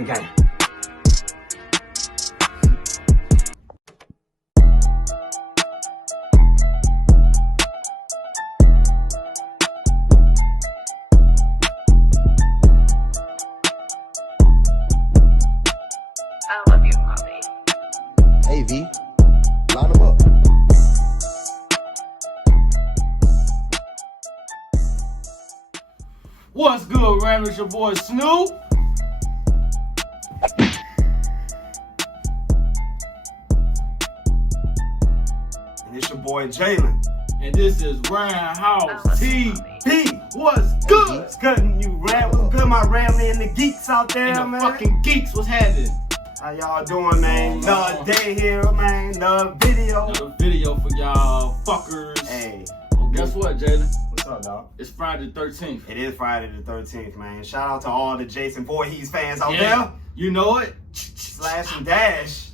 Gang, gang. I love you, Poppy. Hey, V, line them up. What's good, Ram? It's your boy Snoop. And it's your boy Jalen. And this is Ramshousetv. What's good? It's cutting you, Ram. What's good, my Ramley and the geeks out there, And the man? fucking geeks, what's happening? How y'all doing, man? Another day here, man. Another video. Another video for y'all fuckers. Hey, Well, guess what, Jalen? what's up, dog? It's Friday the 13th. It is Friday the 13th, man. Shout out to all the Jason Voorhees fans out there. You know it? Slash and dash.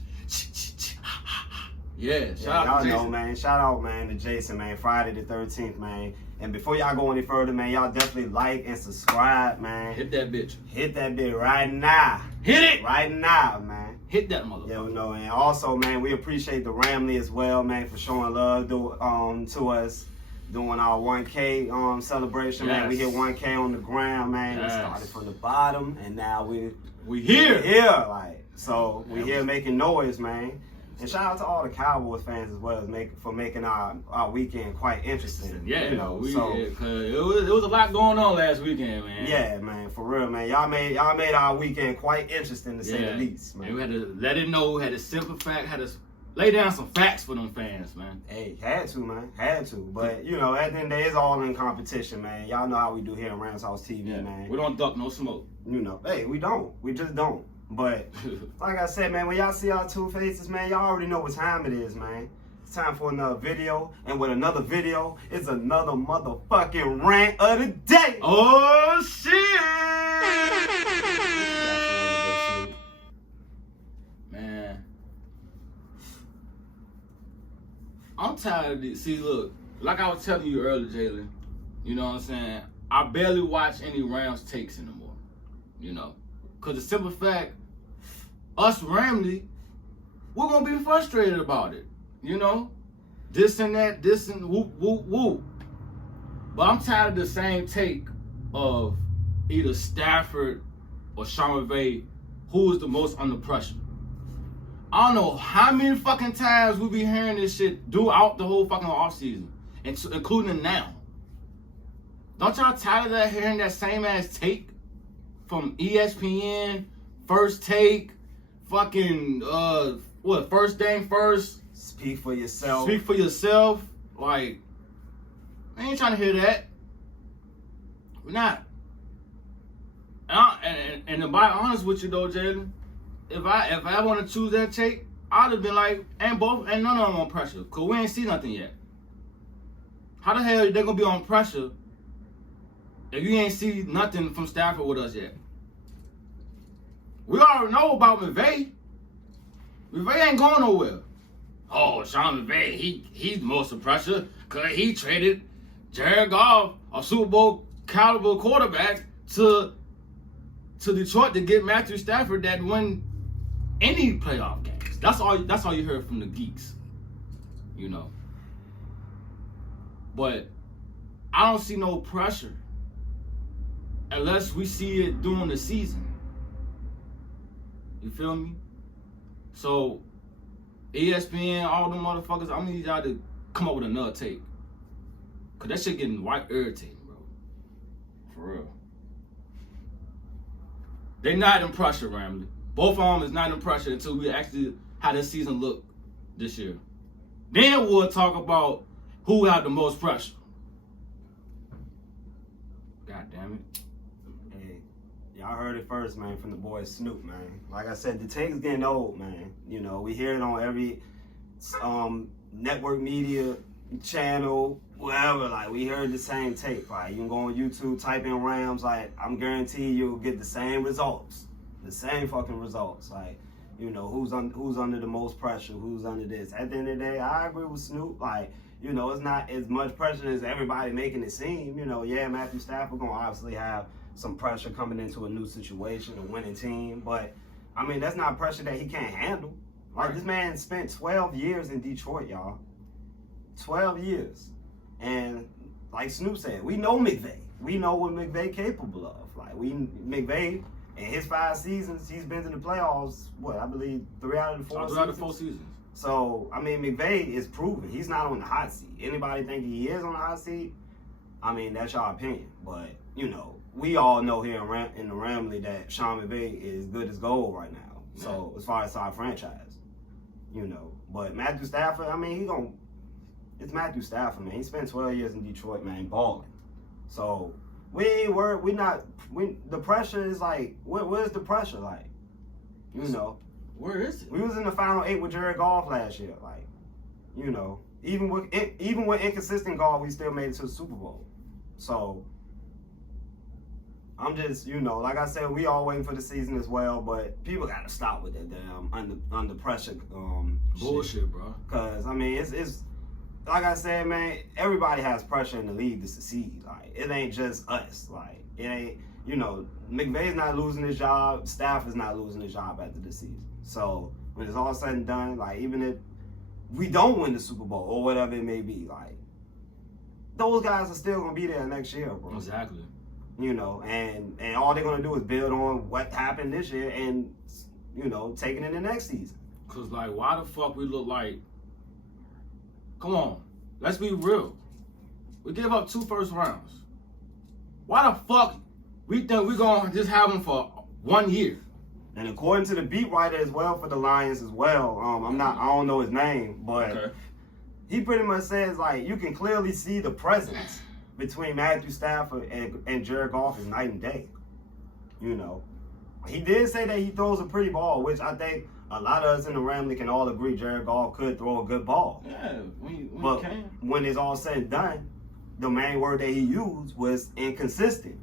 Yeah, shout Yeah, out y'all to know, Jason. man. Shout out, man, to Jason, man. Friday the 13th, man. And before y'all go any further, man, y'all definitely like and subscribe, man. Hit that bitch. Hit that bit right now. Hit it! Right now, man. Hit that motherfucker. Yeah, no, and also, man, we appreciate the Ramley as well, man, for showing love to us, doing our 1K celebration, man. We Yes. hit 1K on the ground, man. We Yes. started from the bottom, and now we here. here, like, so we Yeah. here making noise, man. And shout out to all the Cowboys fans as well for making our weekend quite interesting. Yeah, you know, cause so it was a lot going on last weekend, man. yeah, man, for real, man. Y'all made our weekend quite interesting to say the least, man. And we had to let it know, had to simplify, had to lay down some facts for them fans, man. Hey, had to, man. Had to. But, you know, at the end of the day, it's all in competition, man. Y'all know how we do here in Ramshousetv, Yeah, man. we don't duck no smoke. You know, hey, we don't. We just don't. But, like I said, man, when y'all see our two faces, man, y'all already know what time it is, man. It's time for another video. And with another video, it's another motherfucking rant of the day. Oh, shit! Man. I'm tired of this. See, look, like I was telling you earlier, Jalen, you know what I'm saying? I barely watch any Rams takes anymore, you know? Because the simple fact, us Ramley, we're going to be frustrated about it, you know? This and that, this and whoop, whoop, whoop. But I'm tired of the same take of either Stafford or Sean McVay, who is the most under pressure. I don't know how many fucking times we be hearing this shit throughout the whole fucking offseason, including now. Don't y'all tired of that hearing that same ass take from ESPN, First Take, fucking First Thing First? Speak for yourself. Speak for yourself. Like, I ain't trying to hear that. We're not. And to be honest with you though, Jalen, if I want to choose that take, I'd have been like, and none of them on pressure, cause we ain't see nothing yet. How the hell they gonna be on pressure if you ain't see nothing from Stafford with us yet? We already know about McVay. McVay ain't going nowhere. Oh, Sean McVay, he's most of pressure because he traded Jared Goff, a Super Bowl caliber quarterback, to Detroit to get Matthew Stafford that win any playoff games. That's all you heard from the geeks, you know. But I don't see no pressure unless we see it during the season. You feel me? So, ESPN, all them motherfuckers, I need y'all to come up with another take. Cause that shit getting white irritating, bro. For real. They not in pressure, Ramley. Both of them is not in pressure until we actually how this season look this year. Then we'll talk about who had the most pressure. God damn it. Hey, y'all heard it first, man, from the boy Snoop, man. Like I said, the take's getting old, man. You know, we hear it on every network media channel, whatever. Like, we heard the same take. Like, you can go on YouTube, type in Rams. Like, I'm guaranteed you'll get the same results, the same fucking results. Like, you know, who's under the most pressure, who's under this. At the end of the day, I agree with Snoop. Like, you know, it's not as much pressure as everybody making it seem. You know, yeah, Matthew Stafford gonna obviously have some pressure coming into a new situation, a winning team. But I mean, that's not pressure that he can't handle. Like, this man spent 12 years in Detroit, y'all. 12 years. And like Snoop said, we know McVay. We know what McVay capable of. Like, McVay, in his 5 seasons, he's been to the playoffs, what, I believe 3 out of the 4 seasons? 3 out of 4 seasons. So, I mean, McVay is proven. He's not on the hot seat. Anybody think he is on the hot seat? I mean, that's your opinion. But, you know, we all know here in the Ramley that Sean McVay is good as gold right now. So, as far as our franchise. You know, but Matthew Stafford, I mean, it's Matthew Stafford, man. He spent 12 years in Detroit, man, balling. So the pressure is like, where's the pressure? Like, you know, where is it? We was in the final 8 with Jared Goff last year. Like, you know, even with inconsistent Goff, we still made it to the Super Bowl. So I'm just, you know, like I said, we all waiting for the season as well, but people got to stop with that damn under pressure bullshit, shit. bro. Because, I mean, it's like I said, man, everybody has pressure in the league to succeed. Like, it ain't just us. Like, it ain't, you know, McVay's not losing his job, Stafford's not losing his job after the season. So, when it's all said and done, like, even if we don't win the Super Bowl or whatever it may be, like, those guys are still going to be there next year, bro. Exactly. You know, and all they're going to do is build on what happened this year and, you know, take it in the next season. Because, like, why the fuck we look like... Come on. Let's be real. We gave up 2 first rounds. Why the fuck we think we're going to just have them for 1 year? And according to the beat writer as well for the Lions as well, I don't know his name, but he pretty much says, like, you can clearly see the presence between Matthew Stafford and Jared Goff is night and day. You know, he did say that he throws a pretty ball, which I think a lot of us in the Ramley can all agree Jared Goff could throw a good ball. Yeah, but when it's all said and done, the main word that he used was inconsistent.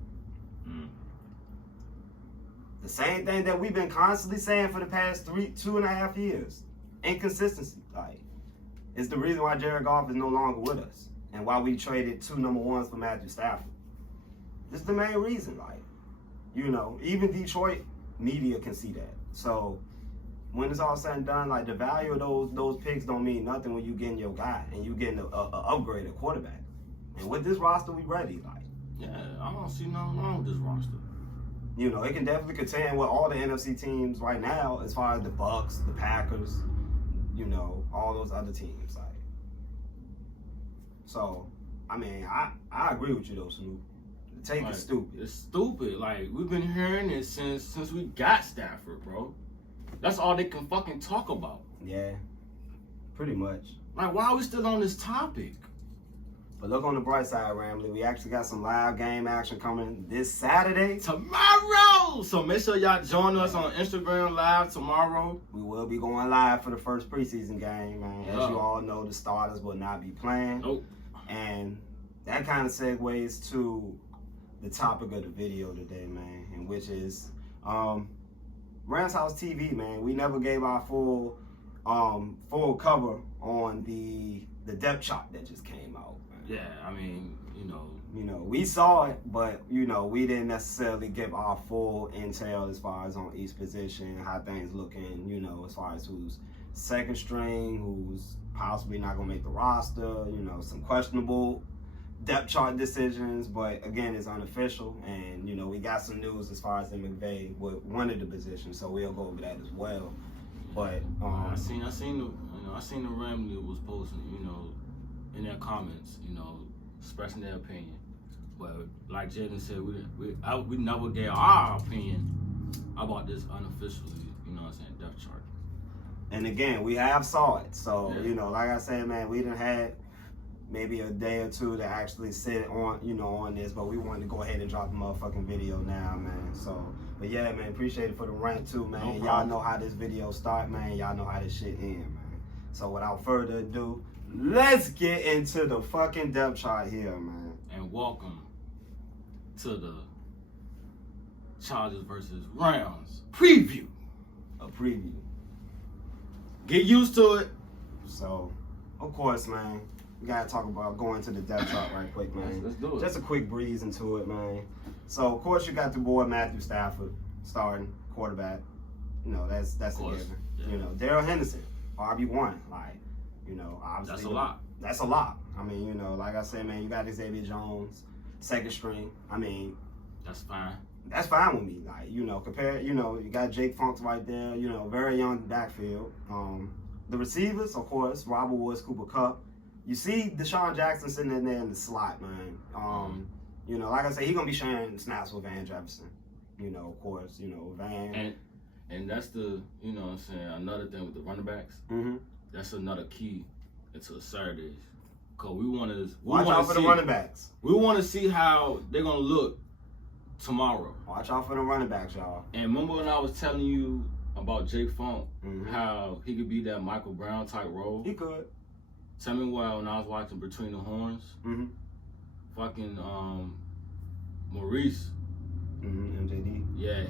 The same thing that we've been constantly saying for the past 2.5 years. Inconsistency. Like, it's the reason why Jared Goff is no longer with us. And why we traded 2 number 1s for Matthew Stafford. This is the main reason. Like, you know, even Detroit media can see that. So when it's all said and done, like, the value of those picks don't mean nothing when you getting your guy and you getting a upgraded quarterback. And with this roster, we ready. Like, yeah, I don't see nothing wrong with this roster. You know, it can definitely contend with all the NFC teams right now, as far as the Bucks, the Packers, you know, all those other teams. Like, so, I mean, I agree with you though, Snoop. The take is stupid. It's stupid. Like, we've been hearing it since we got Stafford, bro. That's all they can fucking talk about. Yeah, pretty much. Like, why are we still on this topic? But look on the bright side, Ramley. We actually got some live game action coming this Saturday. Tomorrow! So make sure y'all join us on Instagram Live tomorrow. We will be going live for the first preseason game, man. As you all know, the starters will not be playing. Nope. And that kind of segues to the topic of the video today, man, and which is Ramshousetv, man. We never gave our full cover on the depth chart that just came out. Yeah, I mean, you know, we saw it, but we didn't necessarily give our full intel as far as on each position, how things looking, as far as who's second string, who's possibly not gonna make the roster, some questionable depth chart decisions, but again, it's unofficial, and we got some news as far as the McVay with one of the positions, so we'll go over that as well. But I seen the Ramley was posting, in their comments, expressing their opinion. But like Jaden said, we never gave our opinion about this unofficially, depth chart. And again, we have saw it. So, yeah. Like I said, man, we done had maybe a day or two to actually sit on, on this, but we wanted to go ahead and drop the motherfucking video now, man. So, but yeah, man, appreciate it for the rant too, man. No Y'all know how this video start, man. Y'all know how this shit end, man. So without further ado, let's get into the fucking depth chart here, man. And welcome to the Chargers versus Rams preview. A preview. Get used to it. So, of course, man, we gotta talk about going to the depth chart right quick, man. Let's do it. Just a quick breeze into it, man. So of course you got the boy Matthew Stafford starting quarterback. You know, that's a given. Yeah. You know, Darrell Henderson, RB1. Like, you know, obviously That's a lot. That's a lot. I mean, you know, like I said, man, you got Xavier Jones, second string. I mean, That's fine. that's fine with me. Like, you know, you got Jake Funks right there, you know, very young backfield. The receivers, of course, Robert Woods, Cooper Kupp. You see Deshaun Jackson sitting in there in the slot, man. You know, like I said, he's going to be sharing snaps with Van Jefferson. You know, of course, you know, Van. And that's the, you know what I'm saying, another thing with the running backs. Mm-hmm. That's another key into Saturdays. Because we want to watch out for the running backs. We want to see how they're going to look tomorrow. Watch out for the running backs, y'all. And remember when I was telling you about Jake Funk, how he could be that Michael Brown type role? He could. Tell me why when I was watching Between the Horns, fucking Maurice. MJD. Yeah,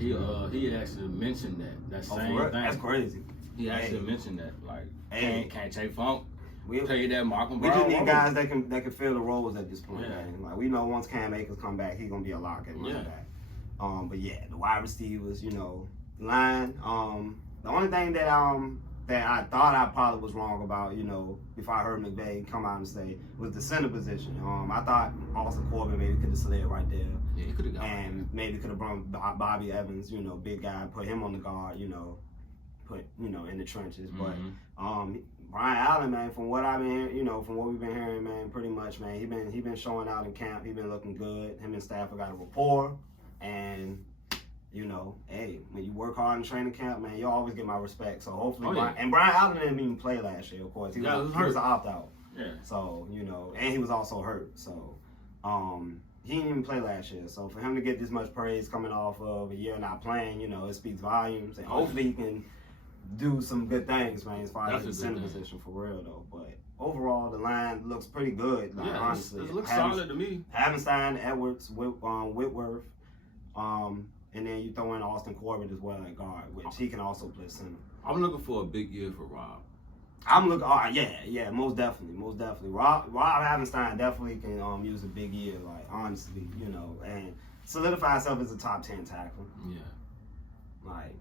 he actually mentioned that same thing. That's crazy. He actually mentioned that, like, can't Jake Funk play that Michael We Brown just need role? guys that can fill the roles at this point, Yeah. man. Like, we know once Cam Akers come back, he's gonna be a lock at running back. But yeah, the wide receivers, you know, line. The only thing that I thought I probably was wrong about, you know, before I heard McVay come out and say, was the center position. I thought Austin Corbin maybe could have slid right there. Yeah, he could have gone. And maybe could have brought Bobby Evans, you know, big guy, put him on the guard, you know, in the trenches. But Brian Allen, man, from what I've been hearing, you know, from what we've been hearing, man, pretty much, man, he been showing out in camp. He been looking good. Him and Stafford got a rapport, and you know, hey, when you work hard in training camp, man, you always get my respect. So hopefully, Brian Allen didn't even play last year, of course. He was an opt-out. Yeah. So, you know, and he was also hurt. So, he didn't even play last year. So for him to get this much praise coming off of a year not playing, you know, it speaks volumes. And hopefully he can do some good things, man, as far as the center position for real, though. But overall, the line looks pretty good, like, honestly. It looks solid to me. Havenstein, Edwards, Whitworth, and then you throw in Austin Corbett as well at guard, which he can also play center. I'm looking for a big year for Rob. I'm looking, most definitely. Rob Havenstein definitely can use a big year, like, honestly, you know, and solidify himself as a top 10 tackler. Yeah. Like,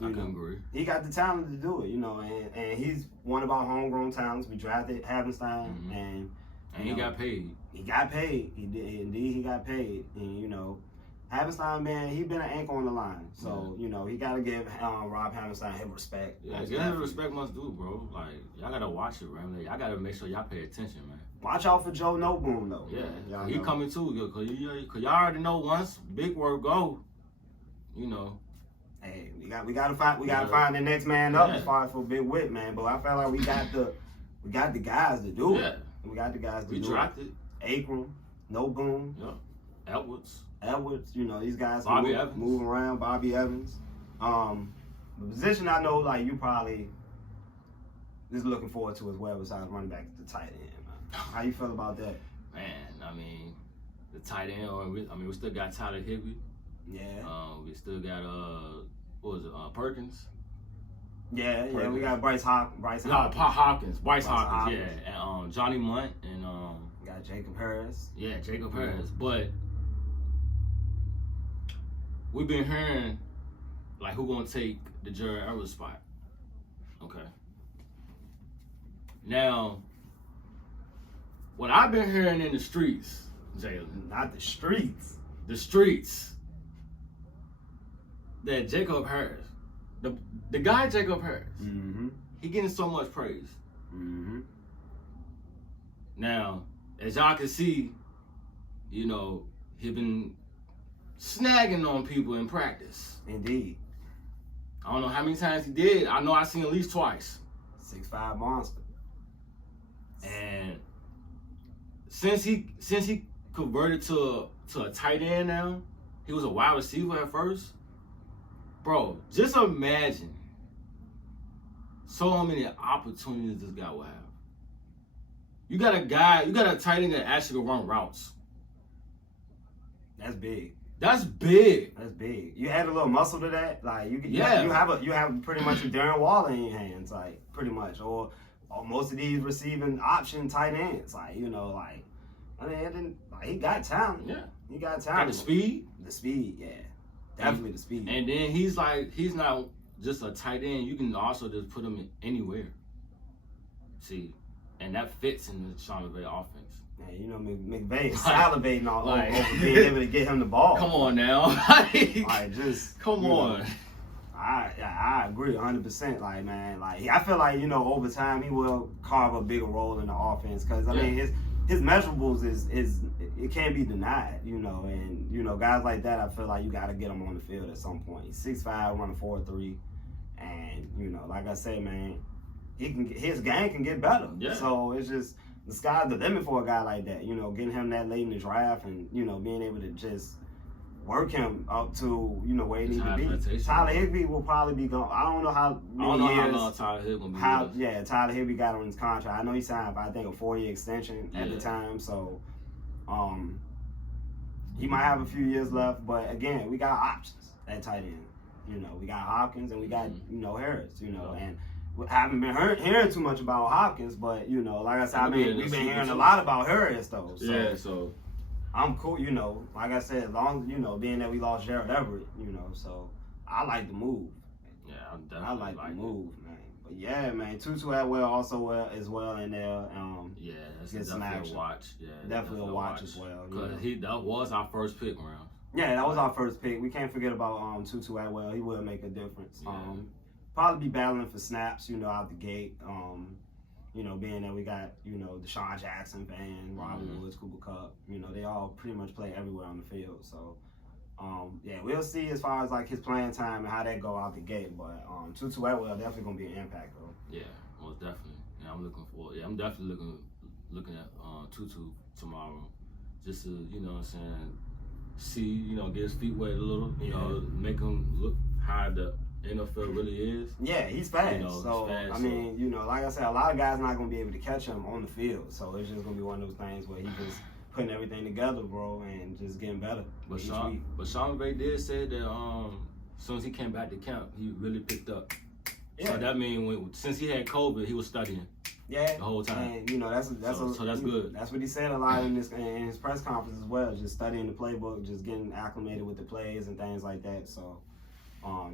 I can agree. He got the talent to do it, you know, and he's one of our homegrown talents. We drafted Havenstein, and he got paid. He got paid. He did, indeed, he got paid, and you know. Havenstein, man, he been an anchor on the line. So, you know, he got to give Rob Havenstein his respect. Yeah, give him respect must do, bro. Like, y'all got to watch it, man. Y'all got to make sure y'all pay attention, man. Watch out for Joe Noboom, though. Yeah, he coming too, because y'all already know once Big Word go, you know. Hey, we got to find the next man up as far as for Big Whit, man. But I felt like we got the guys to do it. Yeah. We got the guys to do it. We drafted Akram, Noboom. Yeah. Edwards, you know, these guys move around. Bobby Evans. The position I know, like, you probably is looking forward to as well, besides running back, the tight end, man. How you feel about that? Man, I mean, the tight end, we still got Tyler Higbee. Yeah. We still got, Perkins? Yeah, we got Bryce Hopkins. Bryce Hopkins, yeah. And Johnny Munt, and got Jacob Harris. Yeah, Jacob Harris. But we've been hearing, like, who gonna take the Jerry Evans spot. Okay. Now, what I've been hearing in the streets, Jalen. Not the streets. The streets. That Jacob Harris, the guy Jacob Harris, he getting so much praise. Now, as y'all can see, you know, he been snagging on people in practice. Indeed. I don't know how many times he did. I know I seen at least twice. 6'5" monster. And since he converted to a tight end now, he was a wide receiver at first. Bro, just imagine so many opportunities this guy will have. You got a tight end that actually can run routes. That's big. That's big. That's big. You add a little muscle to that, like you have pretty much a Darren Waller in your hands, like pretty much, or most of these receiving option tight ends, like, you know, like, I mean, he got talent. Yeah. He got Got talent. the speed. The speed, yeah. Definitely the speed. And then he's not just a tight end. You can also just put him in anywhere. See, and that fits in the Sean McVay offense. Man, you know, McVay is salivating all like, over being able to get him the ball. Come on now. Like, just come on. Know, I agree 100%. Like, man, like I feel like, you know, over time he will carve a bigger role in the offense because I mean his measurables is it can't be denied, you know, and you know guys like that I feel like you got to get them on the field at some point. He's 6'5", running 4.3, and you know, like I say, man, his game can get better. Yeah. So it's just the sky's the limit for a guy like that. You know, getting him that late in the draft and you know being able to just work him up to, you know, where he needs to be. Tyler Higbee will probably be gone. I don't know how many years. How long Tyler Higbee gonna be. Tyler Higbee got on his contract. I know he signed, I think, a 4-year extension at the time. So, he might have a few years left. But again, we got options at tight end. You know, we got Hopkins and we got you know Harris. You know, and we haven't been hearing too much about Hopkins, but you know, like I said, we've been hearing a lot about Harris though. So. I'm cool, you know, like I said, as long as, you know, being that we lost Gerald Everett, you know, so I like the move. Yeah, I like the move, man. But yeah, man, Tutu Atwell also as well in there. Yeah, that's get some definitely action. A watch. Yeah, definitely a watch as well. Because that was our first pick round. Yeah, that was our first pick. We can't forget about Tutu Atwell. He will make a difference. Yeah. Probably be battling for snaps, you know, out the gate. You know, being that we got, you know, Deshaun Jackson, Van, Robin Woods, Cooper Kupp, you know, they all pretty much play everywhere on the field. So, yeah, we'll see as far as like his playing time and how that go out the gate. But Tutu Atwell definitely gonna be an impact though. Yeah, most definitely. Yeah, I'm looking forward. Yeah, I'm definitely looking at Tutu tomorrow, just to you know what I'm saying, see you know get his feet wet a little, you know, make him look how the NFL really is. Yeah, he's fast. You know, so fast, I mean, you know, like I said, a lot of guys not gonna be able to catch him on the field. So it's just gonna be one of those things where he's just putting everything together, bro, and just getting better. But Sean McVay did say that as soon as he came back to camp, he really picked up. Yeah. So that means since he had COVID, he was studying. Yeah, the whole time. And you know that's good. That's what he said a lot in his press conference as well. Just studying the playbook, just getting acclimated with the plays and things like that. So.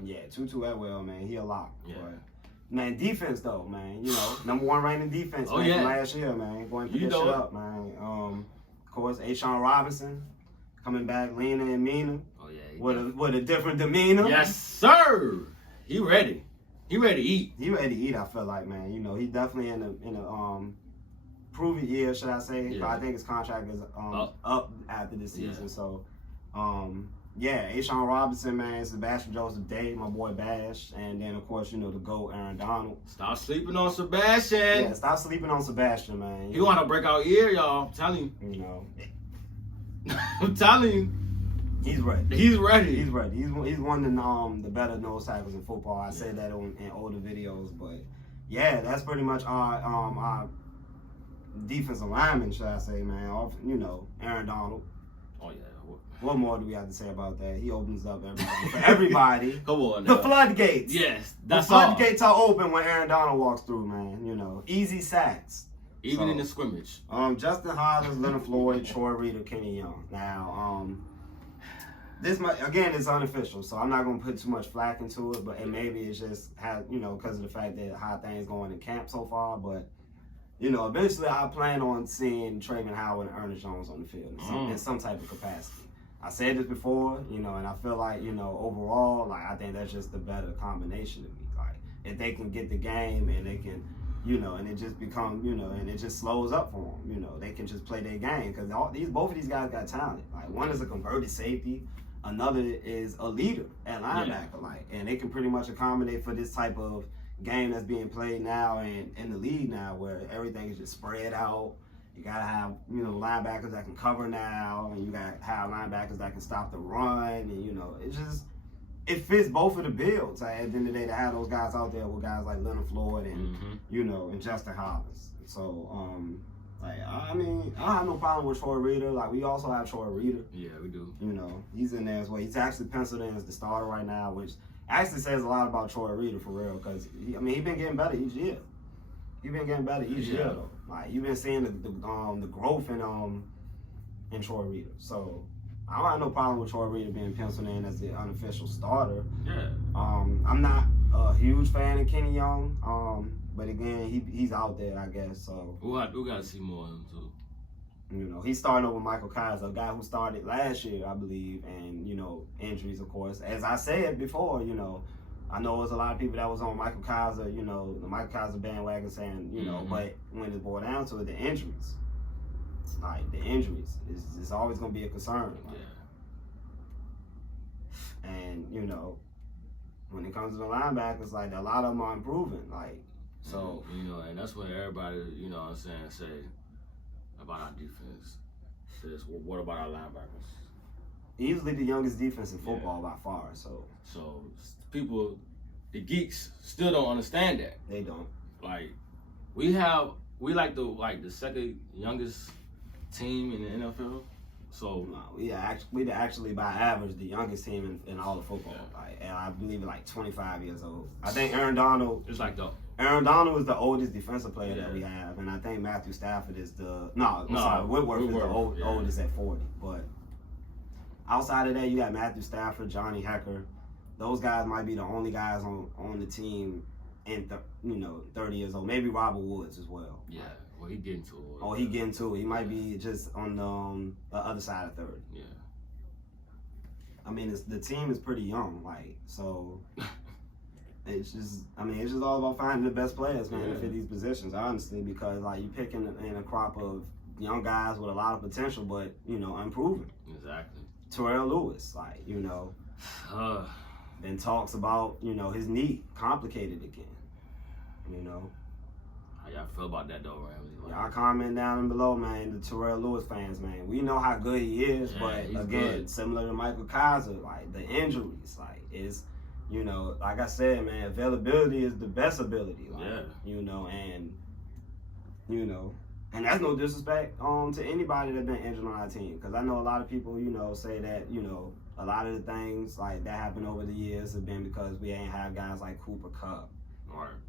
Yeah, Tutu Atwell, man, he a lock. Yeah. But, man, defense though, man, you know, number 1 ranked in defense, from last year, man. Going to pick that shit up, man. Of course, Ashawn Robinson coming back, leaner and meaner. Oh yeah. With a different demeanor. Yes, sir. He ready. He ready to eat. He ready to eat. I feel like, man. You know, he's definitely in a prove-it year, should I say? Yeah. But I think his contract is up after this season. Yeah. So, yeah, Ashawn Robinson, man, Sebastian Joseph Day, my boy Bash, and then of course, you know, the GOAT, Aaron Donald. Stop sleeping on Sebastian. Yeah, stop sleeping on Sebastian, man. He want to break out year, y'all. I'm telling you. You know. I'm telling you. He's ready. He's ready. He's ready. He's one of the better nose tackles in football. I said that in older videos, but yeah, that's pretty much our defensive lineman, should I say, man. You know, Aaron Donald. Oh yeah. What more do we have to say about that? He opens up everybody for everybody. Come on now. The floodgates. Yes, that's the floodgates are open when Aaron Donald walks through, man. You know, easy sacks. Even in the scrimmage. Justin Hodges, Leonard Floyd, Troy Reed, or Kenny Young. Now, this again is unofficial, so I'm not gonna put too much flack into it. But maybe it's just because of the fact that how things going in camp so far. But you know, eventually I plan on seeing Trayvon Howard and Ernest Jones on the field in some type of capacity. I said this before, you know, and I feel like, you know, overall, like, I think that's just the better combination to me. Like, if they can get the game and they can, you know, and it just become, you know, and it just slows up for them, you know, they can just play their game. Because both of these guys got talent. Like, one is a converted safety, another is a leader at linebacker, like, and they can pretty much accommodate for this type of game that's being played now and in the league now where everything is just spread out. You gotta have, you know, linebackers that can cover now, and you gotta have linebackers that can stop the run, and you know, it fits both of the builds. Like, at the end of the day, to have those guys out there with guys like Leonard Floyd and you know, and Justin Hodges. So, like, I mean, I have no problem with Troy Reader. Like, we also have Troy Reader. Yeah, we do. You know, he's in there as well. He's actually penciled in as the starter right now, which actually says a lot about Troy Reader for real, because he's been getting better each year. You've been getting better each year, though. Like, you've been seeing the growth in Troy Reader. So, I don't have no problem with Troy Reader being penciled in as the unofficial starter. Yeah. I'm not a huge fan of Kenny Young. But again, he's out there, I guess. So we got to see more of him too. You know, he's starting over Michael Kaiser, a guy who started last year, I believe, and you know, injuries, of course. As I said before, you know, I know there's a lot of people that was on Michael Kaiser, you know, the Michael Kaiser bandwagon saying, you know, but when it boiled down to it, the injuries, it's always going to be a concern. Like, yeah. And, you know, when it comes to the linebackers, like, a lot of them are improving. Like, so. You know, and that's what everybody, you know what I'm saying, say about our defense. Says, well, what about our linebackers? Easily the youngest defense in football by far, so people, the geeks, still don't understand that. They don't. Like, we like the second youngest team in the NFL. So no, we actually by average the youngest team in all of football. Like, and I believe like 25 years old. I think Aaron Donald is the oldest defensive player that we have, and I think Matthew Stafford is Whitworth is the oldest at 40. But outside of that, you got Matthew Stafford, Johnny Hecker. Those guys might be the only guys on the team in 30 years old. Maybe Robert Woods as well. Yeah, well, he getting to it. Oh, he getting to it. He might be just on the other side of 30. Yeah. I mean, the team is pretty young, like, so it's just all about finding the best players, man, to fit these positions, honestly, because, like, you're picking in a crop of young guys with a lot of potential, but, you know, unproven. Exactly. Terrell Lewis, like, you know, then talks about, you know, his knee complicated again, you know. How y'all feel about that, though, Ramsey? Y'all comment down below, man, the Terrell Lewis fans, man. We know how good he is, but again, good. Similar to Michael Kaiser, like, the injuries, like, is, you know, like I said, man, availability is the best ability, like, you know, and, you know, and that's no disrespect to anybody that's been injured on our team, because I know a lot of people, you know, say that, you know, a lot of the things, like, that happened over the years have been because we ain't had guys like Cooper Kupp.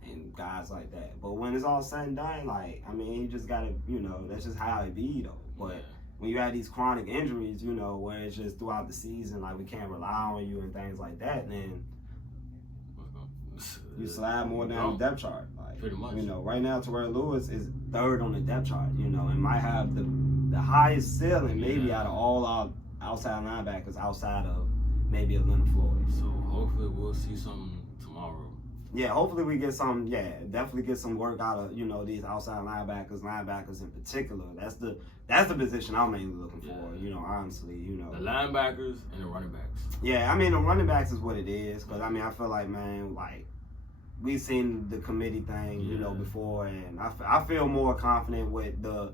And guys like that. But when it's all said and done, like, I mean, you just gotta, you know, that's just how it be, though. But when you have these chronic injuries, you know, where it's just throughout the season, like, we can't rely on you and things like that, then you slide more down the depth chart. Like, pretty much. You know, right now, Terrell Lewis is third on the depth chart, you know, and might have the highest ceiling maybe out of all our outside linebackers outside of maybe a Leonard Floyd. So hopefully we'll see something tomorrow. Yeah, hopefully we get some. Yeah, definitely get some work out of, you know, these outside linebackers in particular. That's the position I'm mainly looking for. You know, honestly, you know, the linebackers and the running backs. Yeah, I mean the running backs is what it is. Because I mean I feel like, man, like, we've seen the committee thing, you know, before, and I feel more confident with the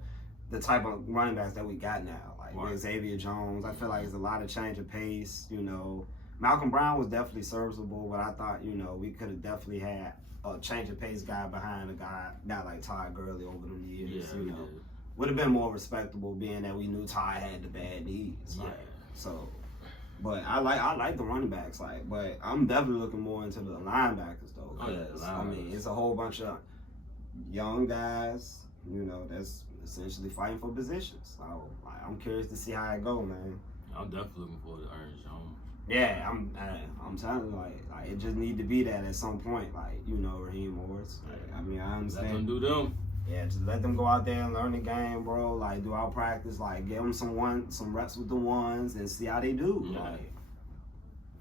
type of running backs that we got now, like Xavier Jones. I feel like there's a lot of change of pace, you know. Malcolm Brown was definitely serviceable, but I thought, you know, we could have definitely had a change of pace guy behind a guy like Todd Gurley over them years, you know. Would have been more respectable, being that we knew Todd had the bad knees. Like, so, but I like the running backs, like, but I'm definitely looking more into the linebackers, though. Because, I mean, it's a whole bunch of young guys, you know, that's essentially fighting for positions. So, like, I'm curious to see how it go, man. I'm definitely looking forward to Ernest Jones. Yeah, I'm telling you, like it just need to be that at some point, like, you know, Raheem Morris. Like, I mean, I understand. Let them do them. Yeah, just let them go out there and learn the game, bro. Like, do our practice, like, give them some reps with the ones and see how they do. Yeah. Like,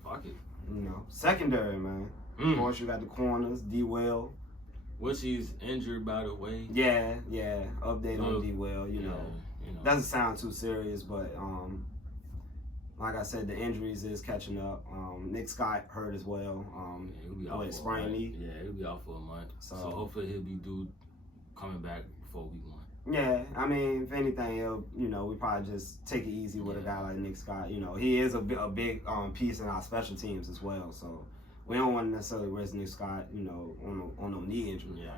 fuck it. You know, secondary, man. Of course, you got the corners, D-Well. Which he's injured, by the way. Yeah. Update on D-Well, you know. Doesn't sound too serious, but like I said, the injuries is catching up. Nick Scott hurt as well. He'll be out for sprained knee. Yeah, he'll be out for a month. So hopefully he'll be coming back before week 1. Yeah, I mean, if anything, you know, we probably just take it easy with a guy like Nick Scott. You know, he is a big piece in our special teams as well. So we don't want to necessarily risk Nick Scott, you know, on no knee injury. Yeah.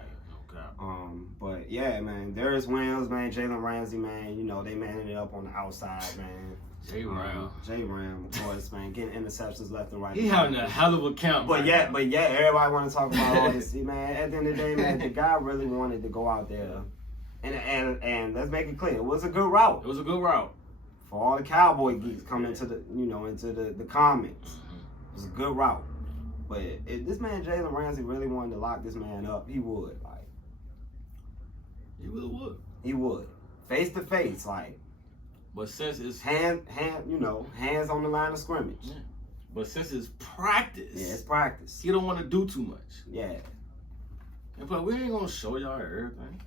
But yeah, man, Darius Williams, man, Jalen Ramsey, man, you know, they manning it up on the outside, man. J Ram, of course, man, getting interceptions left and right. He having a hell of a camp. But everybody want to talk about all this. See, man, at the end of the day, man, the guy really wanted to go out there, and let's make it clear, it was a good route. It was a good route. For all the Cowboy geeks coming to the, into the comments, it was a good route. But if this man Jalen Ramsey really wanted to lock this man up, he would. Like, he really would. He would. Face to face, like. But since it's hands on the line of scrimmage. Yeah. But since it's practice. Yeah, it's practice. He don't want to do too much. Yeah. But we ain't gonna show y'all everything.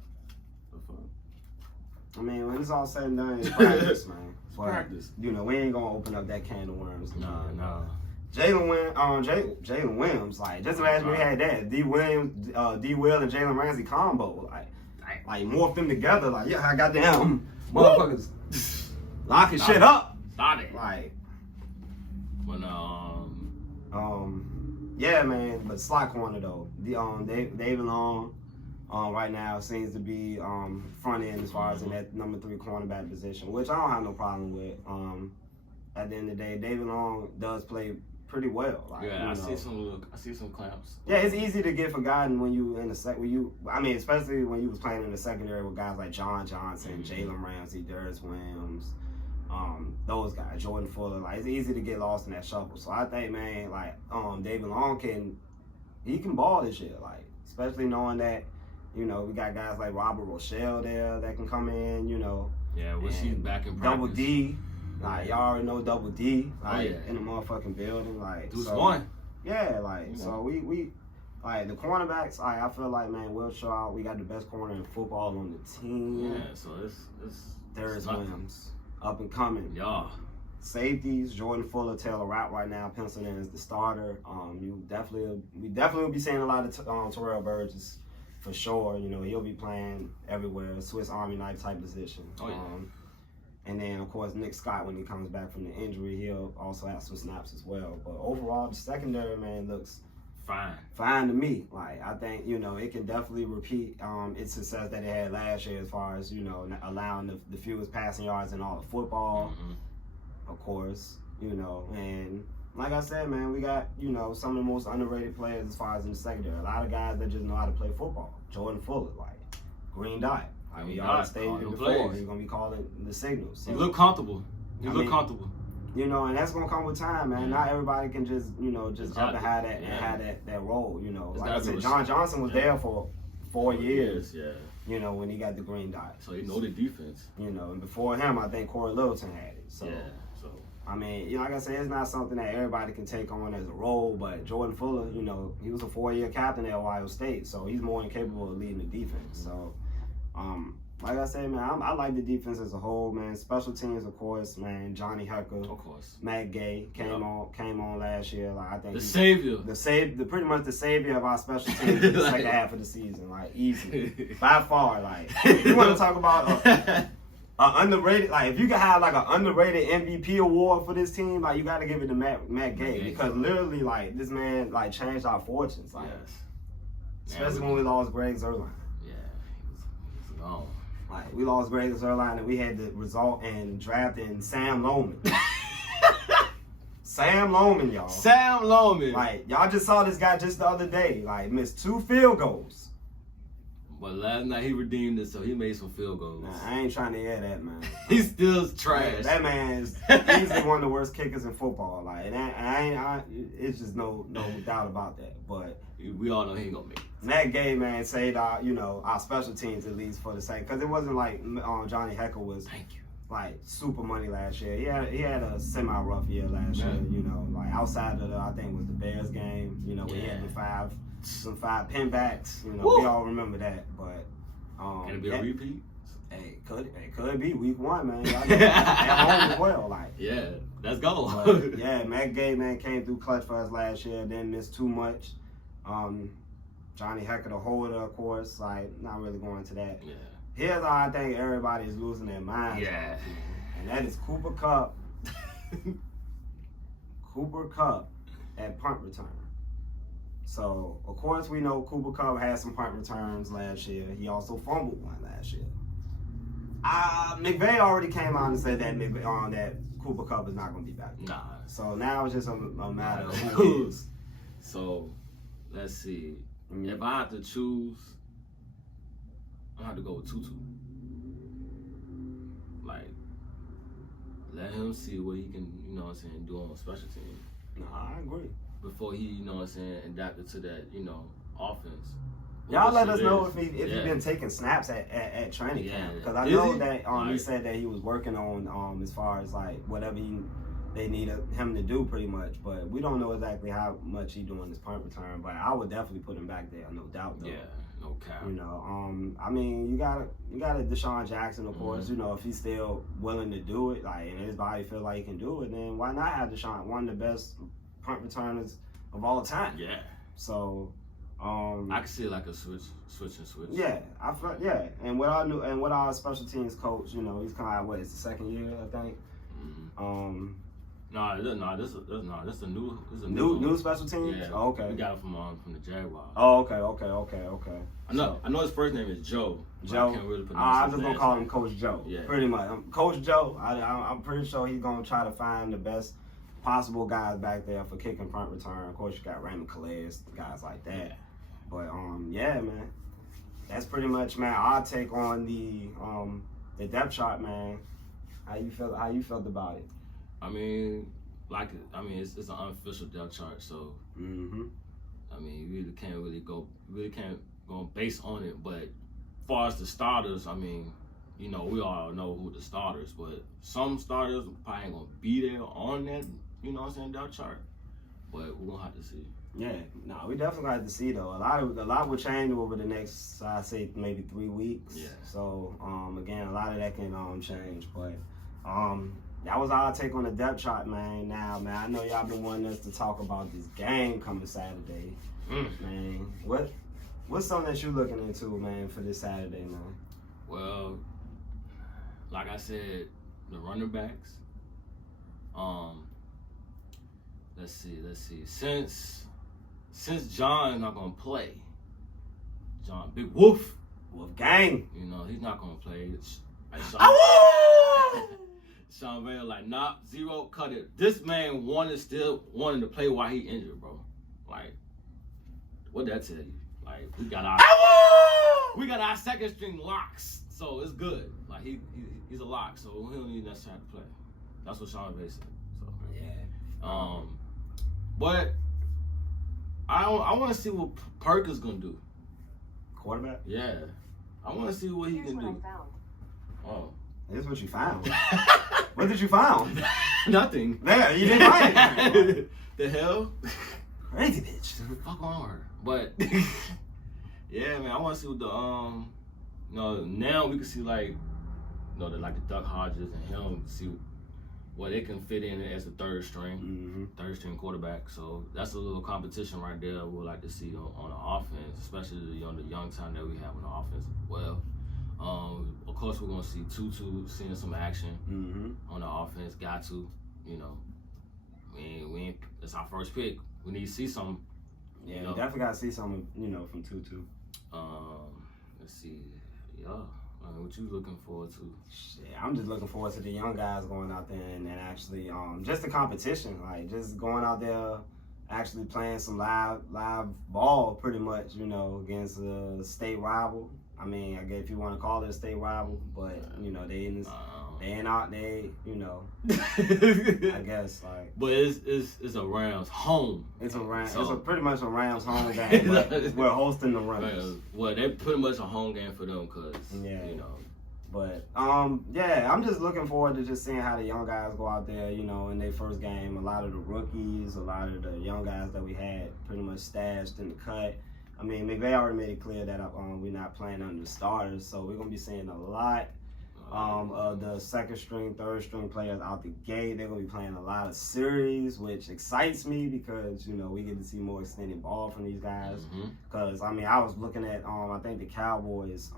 I mean, when it's all said and done, it's practice, man. It's practice. We ain't gonna open up that can of worms. Nah. Jalen Williams, like, just imagine we had that. D. Will and Jalen Ramsey combo. Like morph them together, like, yeah, I got them motherfuckers locking shit up. Stop it. Like, but yeah, man. But slot corner though, David Long, right now seems to be front end as far as in that number 3 cornerback position, which I don't have no problem with. At the end of the day, David Long does play pretty well. Like, yeah, I see some clamps. Yeah, it's easy to get forgotten when you in the especially when you was playing in the secondary with guys like John Johnson, Jalen Ramsey, Darius Williams, those guys, Jordan Fuller. Like, it's easy to get lost in that shuffle. So I think, man, like, David Long can ball this year. Like, especially knowing that, we got guys like Robert Rochelle there that can come in. Yeah, well, she's back in practice. Double D. Like, y'all already know Double D, like, in the motherfucking building, like. Deuce one. Yeah, like, so we like, the cornerbacks, I feel like, man, Will Shaw, we got the best corner in football on the team. Yeah, so it's Darius Williams, up and coming. Yeah. Safeties, Jordan Fuller, Taylor Rapp right now, penciled in as the starter. We definitely will be seeing a lot of Terrell Burgess, for sure. He'll be playing everywhere, Swiss Army knife type position. Oh, yeah. And then, of course, Nick Scott, when he comes back from the injury, he'll also have some snaps as well. But overall, the secondary, man, looks fine to me. Like, I think, it can definitely repeat its success that it had last year as far as, allowing the fewest passing yards in all of football, of course, And like I said, man, we got, some of the most underrated players as far as in the secondary. A lot of guys that just know how to play football. Jordan Fuller, like, green dot. We already stated it before. He's gonna be calling the signals. So, he look comfortable. Comfortable. And that's gonna come with time, man. Not everybody can just, up and have that role. Like I said, John Johnson was there for 4 years. Yeah. When he got the green dot. So he know the defense. And before him, I think Corey Littleton had it. So. Yeah. So. I mean, like I said, it's not something that everybody can take on as a role, but Jordan Fuller, he was a 4-year captain at Ohio State, so he's more than capable of leading the defense. So. Like I said, man, I like the defense as a whole, man. Special teams, of course, man. Johnny Hecker, of course. Matt Gay came on last year. Like, I think pretty much the savior of our special teams in the second half of the season. Like, easy, by far. Like, you want to talk about a underrated? Like, if you could have like an underrated MVP award for this team, like, you got to give it to Matt Gay, because literally, like, this man like changed our fortunes. Like, especially when we lost Greg Zuerlein. Oh. Like, we lost Greg Zuerlein and we had the result in drafting Sam Loman. Sam Loman, y'all. Sam Loman. Like, y'all just saw this guy just the other day. Like, missed 2 field goals. But last night he redeemed it, so he made some field goals. Nah, I ain't trying to hear that, man. He's still trash. That man is easily one of the worst kickers in football. Like, and it's just no doubt about that. But we all know he ain't gonna make it. Matt Gay, man, saved our special teams at least for the sake, because it wasn't like Johnny Hecker was like super money last year. He had a semi-rough year last year. Like, outside of I think it was the Bears game. Where he had some five pinbacks. We all remember that. But can it be a repeat? Hey, could be week 1, man. Y'all at home as well. Like, yeah, let's go. But, yeah, Matt Gay, man, came through clutch for us last year. Didn't miss too much. Johnny Hecker, the holder, of course, like, not really going into that. Yeah. Here's how I think everybody is losing their minds. Yeah. And that is Cooper Kupp. Cooper Kupp at punt return. So, of course, we know Cooper Kupp had some punt returns last year. He also fumbled one last year. McVay already came out and said that that Cooper Kupp is not going to be back. Nah. So now it's just a matter of who is. So, let's see. If I have to choose, I have to go with Tutu. Like, let him see what he can, you know what I'm saying, do on special teams. No, I agree. Before he, you know what I'm saying, adapted to that, you know, offense. Y'all let us know is. if he's been taking snaps at training camp, because I Is know he? that he said that he was working on as far as like whatever they needed him to do pretty much, but we don't know exactly how much he doing his punt return. But I would definitely put him back there, no doubt though. Yeah, no cap. You know, I mean, you got a Deshaun Jackson, of course. You know, if he's still willing to do it, like, and his body feel like he can do it, then why not have Deshaun, one of the best punt returners of all time? Yeah. So, I can see like a switch. Yeah, I feel, yeah, and with our special teams coach, you know, he's kind of it's the second year, I think. Mm-hmm. This is a new special teams. Yeah. Oh, okay. We got it from the Jaguars. Oh, okay. I know his first name is Joe. Joe. I can't really pronounce I'm his just gonna last call name. him Coach Joe. Yeah. Pretty much. Coach Joe. I'm pretty sure he's gonna try to find the best possible guys back there for kicking punt return. Of course, you got Raymond Calais, guys like that. Yeah. But yeah, man. That's pretty much, man, our take on the depth chart, man. How you felt about it? I mean, it's an unofficial depth chart, so I mean, you really can't go base on it. But as far as the starters, I mean, you know, we all know who the starters, but some starters probably ain't gonna be there on that, you know what I'm saying, depth chart. But we're gonna have to see. Yeah, no, we definitely got to see though. A lot will change over the next, I say, maybe 3 weeks. Yeah. So again, a lot of that can change, but that was our take on the depth chart, man. Now, man, I know y'all been wanting us to talk about this game coming Saturday, man. What's something that you looking into, man, for this Saturday, man? Well, like I said, the running backs. Let's see. Since John not gonna play, John Big Wolf Gang. you know, he's not gonna play. Like Sean Bale, like, nah, zero, cut it. This man still wanted to play while he injured, bro. Like, what that tell you? Like, we got our second string locks, so it's good. Like, he's a lock, so he don't need necessarily to play. That's what Sean Bale said. So Yeah. But I want to see what Perk is gonna do. Quarterback. Yeah, I want to see what he can do. Oh, Here's what you found. What did you find? nothing. There, you didn't find it. The hell? Crazy bitch. Fuck on her. But yeah, man, I want to see what the you know, now we can see like, you know, the Duck Hodges and him, see what they can fit in as a third string quarterback. So that's a little competition right there. We'd like to see on the offense, especially the young time that we have on the offense as well. Of course, we're gonna see Tutu seeing some action on the offense. Got to, you know, we ain't. It's our first pick. We need to see some. Yeah, you know? we definitely got to see something, you know, from Tutu. Let's see. Yeah. What you looking forward to? Yeah, I'm just looking forward to the young guys going out there and actually just the competition, like just going out there, actually playing some live ball, pretty much, you know, against a state rival. I mean, I guess if you want to call it a state rival, but you know they ain't out there, you know. I guess like. But it's a Rams home. It's a Rams. So, it's pretty much a Rams home game. But we're hosting the Rams. Well, they're pretty much a home game for them, cause you know. But yeah, I'm just looking forward to just seeing how the young guys go out there, you know, in their first game. A lot of the rookies, a lot of the young guys that we had pretty much stashed in the cut. I mean, McVay already made it clear that we're not playing under the starters, so we're gonna be seeing a lot of the second string, third string players out the gate. They're gonna be playing a lot of series, which excites me because you know we get to see more extended ball from these guys. Because I mean, I was looking at I think the Cowboys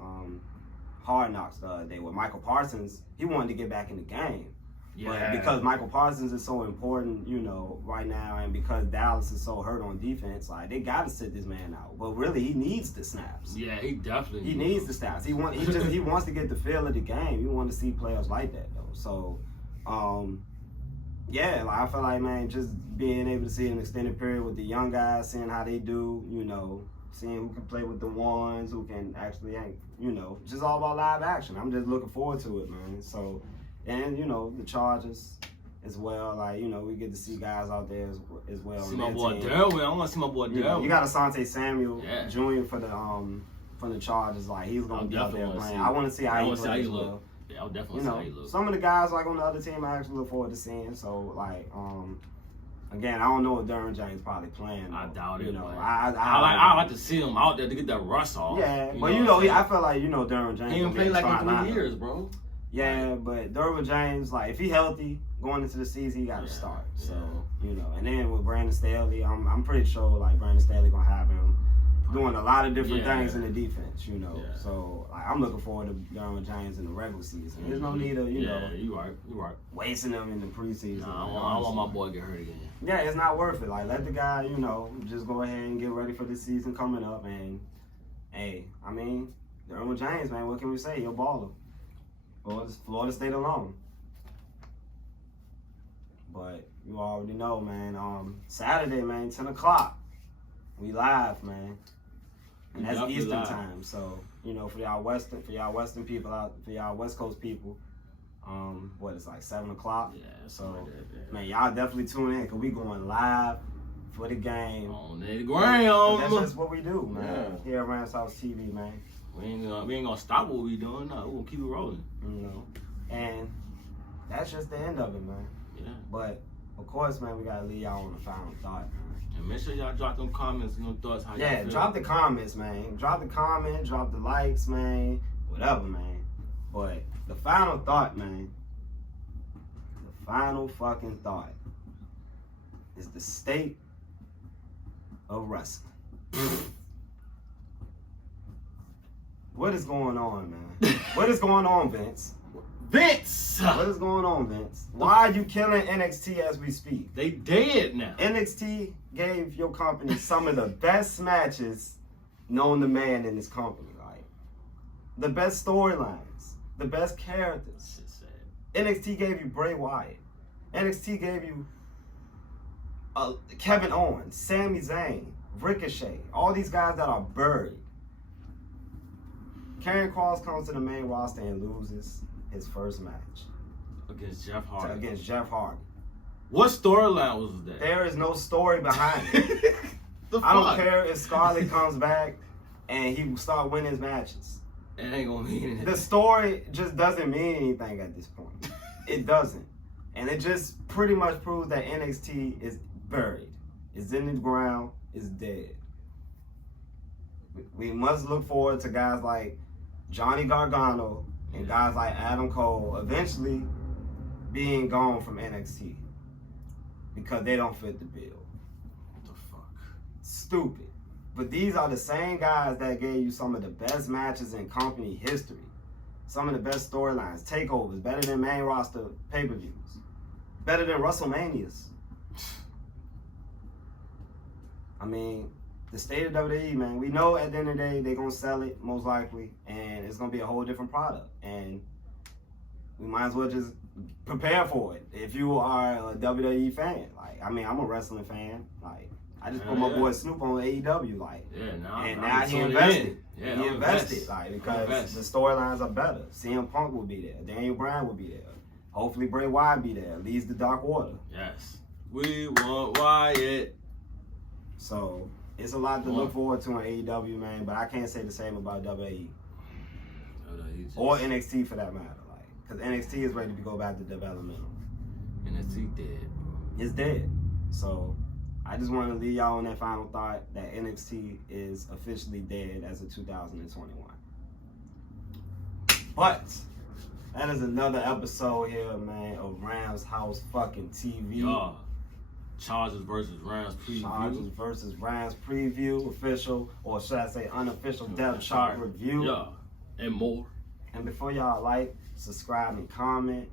Hard Knocks the other day with Michael Parsons. He wanted to get back in the game. Yeah. But because Michael Parsons is so important, you know, right now, and because Dallas is so hurt on defense, like they got to sit this man out. But really, he needs the snaps. Yeah, he definitely needs the snaps. He wants to get the feel of the game. You want to see players like that though. So, yeah, like I feel like, man, just being able to see an extended period with the young guys, seeing how they do, you know, seeing who can play with the ones, who can actually, you know, just all about live action. I'm just looking forward to it, man. So. And, you know, the Chargers as well. Like, you know, we get to see guys out there as well. See my boy Derwin. I want to see my boy Derwin. You got Asante Samuel Jr. for the from the Chargers. Like, he's going to be out there playing. I want to see how he plays as well. Yeah, I'll definitely see how he looks. Some of the guys, like, on the other team, I actually look forward to seeing. So, like, again, I don't know if Derwin James probably playing. I doubt it. You know, I like to see him out there to get that rust off. Yeah, but I feel like Derwin James. He ain't played like in 3 years, bro. Yeah, but Derwin James, like, if he healthy going into the season, he got to start. So and then with Brandon Staley, I'm pretty sure like Brandon Staley gonna have him doing a lot of different things in the defense. So like, I'm looking forward to Derwin James in the regular season. There's no need of you right, wasting him in the preseason. Nah, I want my boy to get hurt again. Yeah, it's not worth it. Like, let the guy, just go ahead and get ready for the season coming up. And hey, I mean, Derwin James, man, what can we say? He'll baller. Florida State alone. But you already know, man. Saturday, man, 10 o'clock. We live, man. And that's Eastern time. So, for y'all Western people for y'all West Coast people, it's like 7 o'clock. Yeah. So, man, y'all definitely tune in because we going live for the game. On the ground. That's just what we do, man. Here at Ramshousetv, man. We ain't gonna stop what we doing. No, we're gonna keep it rolling. And that's just the end of it, man. Yeah. But of course, man, we gotta leave y'all on the final thought, man. And make sure y'all drop them comments and them thoughts. How y'all feel. Drop the comments, man. Drop the comment, drop the likes, man. Whatever, man. But the final thought, man. The final fucking thought is the state of wrestling. What is going on, man? What is going on, Vince? Vince! What is going on, Vince? Why are you killing NXT as we speak? They dead now. NXT gave your company some of the best matches known to man in this company. Like, the best storylines, the best characters. Shit's sad. NXT gave you Bray Wyatt. NXT gave you Kevin Owens, Sami Zayn, Ricochet. All these guys that are buried. Karrion Kross comes to the main roster and loses his first match against Jeff Hardy. What storyline was that? There is no story behind it. I don't care if Scarlett comes back and he start winning his matches. It ain't gonna mean anything. The story just doesn't mean anything at this point. It doesn't. And it just pretty much proves that NXT is buried. It's in the ground. It's dead. We must look forward to guys like Johnny Gargano and guys like Adam Cole eventually being gone from NXT because they don't fit the bill. What the fuck? Stupid. But these are the same guys that gave you some of the best matches in company history. Some of the best storylines, takeovers, better than main roster pay-per-views, better than WrestleManias. I mean, the state of WWE, man, we know at the end of the day they're going to sell it, most likely, and it's going to be a whole different product. And we might as well just prepare for it if you are a WWE fan. Like, I mean, I'm a wrestling fan. Like, I just put my boy Snoop on AEW, like, now he invested. Yeah, he invested, like, because the storylines are better. CM Punk will be there. Daniel Bryan will be there. Hopefully Bray Wyatt be there. Leads the Dark Order. Yes. We want Wyatt. So it's a lot to look forward to in AEW, man, but I can't say the same about WWE. Or NXT for that matter. Like, because NXT is ready to go back to developmental. NXT dead. It's dead. So I just want to leave y'all on that final thought that NXT is officially dead as of 2021. But that is another episode here, man, of Rams House fucking TV. Y'all. Chargers versus Rams preview. Chargers versus Rams preview, official, or should I say unofficial depth chart review. Yeah, and more. And before y'all like, subscribe, and comment,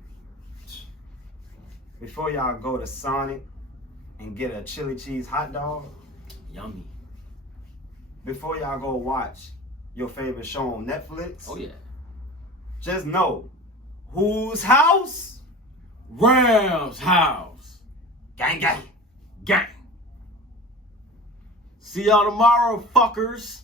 before y'all go to Sonic and get a chili cheese hot dog, yummy. Before y'all go watch your favorite show on Netflix, oh yeah, just know, whose house? Rams house. Gang, gang. Gang. See y'all tomorrow, fuckers.